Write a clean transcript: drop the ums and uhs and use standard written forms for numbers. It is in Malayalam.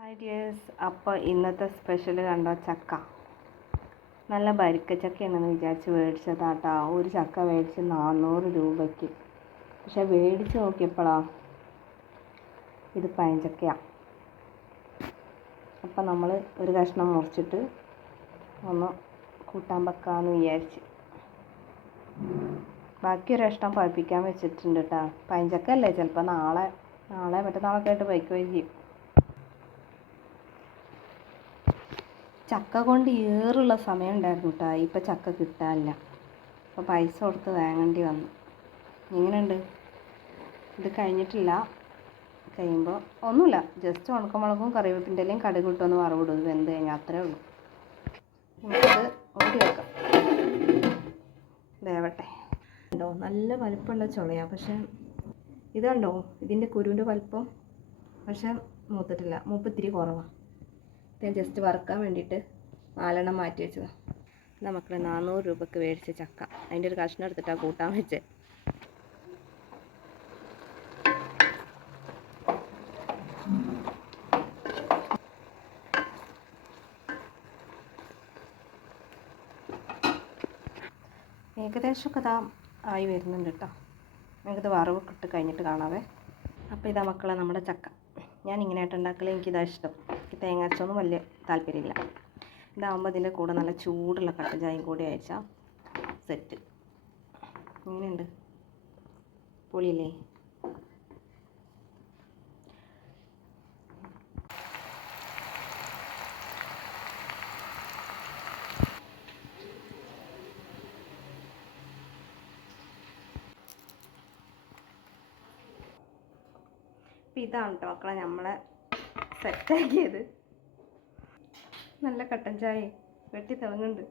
ഹായ് ഡിയേഴ്സ്, അപ്പോൾ ഇന്നത്തെ സ്പെഷ്യൽ കണ്ടോ? ചക്ക. നല്ല ചക്കയാണെന്ന് വിചാരിച്ച് മേടിച്ചതാട്ടാ. ഒരു ചക്ക മേടിച്ച് 400 രൂപയ്ക്ക്. പക്ഷെ മേടിച്ച് നോക്കിയപ്പോഴാ ഇത് പഴഞ്ചക്കയാണ്. അപ്പം നമ്മൾ ഒരു കഷ്ണം മുറിച്ചിട്ട് ഒന്ന് കൂട്ടാൻ വെക്കാമെന്ന് വിചാരിച്ച്. ബാക്കി ഒരു കഷ്ണം പഴുപ്പിക്കാൻ വെച്ചിട്ടുണ്ട് കേട്ടോ. പഴഞ്ചക്ക അല്ലേ, ചിലപ്പോൾ നാളെ മറ്റന്നാളൊക്കെ ആയിട്ട് പഴുക്കുകയും ചെയ്യും. ചക്ക കൊണ്ട് ഏറുള്ള സമയം ഉണ്ടായിരുന്നു കേട്ടോ. ഇപ്പം ചക്ക കിട്ടാനില്ല. അപ്പോൾ പൈസ കൊടുത്ത് വാങ്ങേണ്ടി വന്നു. എങ്ങനെയുണ്ട്? ഇത് കഴിഞ്ഞിട്ടില്ല. കഴിയുമ്പോൾ ഒന്നുമില്ല, ജസ്റ്റ് ഉണക്കമുളകും കറിവേപ്പിൻ്റെ ഇലയും കടുക് ഇട്ടൊന്ന് വറവിടും. ഇത് വെന്ത് കഴിഞ്ഞാൽ അത്രേ ഉള്ളൂ. നമുക്കത് ഓടി വെക്കാം, വേവട്ടെ. ഉണ്ടോ, നല്ല വലിപ്പമുള്ള ചുളയാണ്. പക്ഷേ ഇതുണ്ടോ, ഇതിൻ്റെ കുരുവിൻ്റെ വലിപ്പം. പക്ഷേ മൂത്തിട്ടില്ല, മൂപ്പ് ഇത്തിരി കുറവാണ്. ഞാൻ ജസ്റ്റ് വറുക്കാൻ വേണ്ടിയിട്ട് 4 മാറ്റി വെച്ചതാണ്. നമുക്ക് 400 രൂപയ്ക്ക് മേടിച്ച ചക്ക. അതിൻ്റെ ഒരു കഷ്ണം എടുത്തിട്ടാണ് കൂട്ടാൻ വെച്ചത്. ഏകദേശമൊക്കെ ഇതാ ആയി വരുന്നുണ്ട് കേട്ടോ. നമുക്കിത് വറവൊക്കെ ഇട്ട് കഴിഞ്ഞിട്ട് കാണാവേ. അപ്പോൾ ഇതാ മക്കളെ നമ്മുടെ ചക്ക. ഞാൻ ഇങ്ങനെയായിട്ട് ഉണ്ടാക്കൽ എനിക്കിതാ ഇഷ്ടം. എനിക്ക് തേങ്ങ അരച്ചൊന്നും വലിയ താല്പര്യമില്ല. ഇതാകുമ്പോൾ ഇതിൻ്റെ കൂടെ നല്ല ചൂടുള്ള കട്ടൻ ചായയും കൂടി അയച്ചാൽ സെറ്റ്. എങ്ങനെയുണ്ട്? പൊളിയില്ലേ? അപ്പം ഇതാണ് കേട്ടോ മക്കളെ നമ്മളെ സെറ്റാക്കിയത്. നല്ല കട്ടൻ ചായ വെട്ടി തിളങ്ങുന്നുണ്ട്.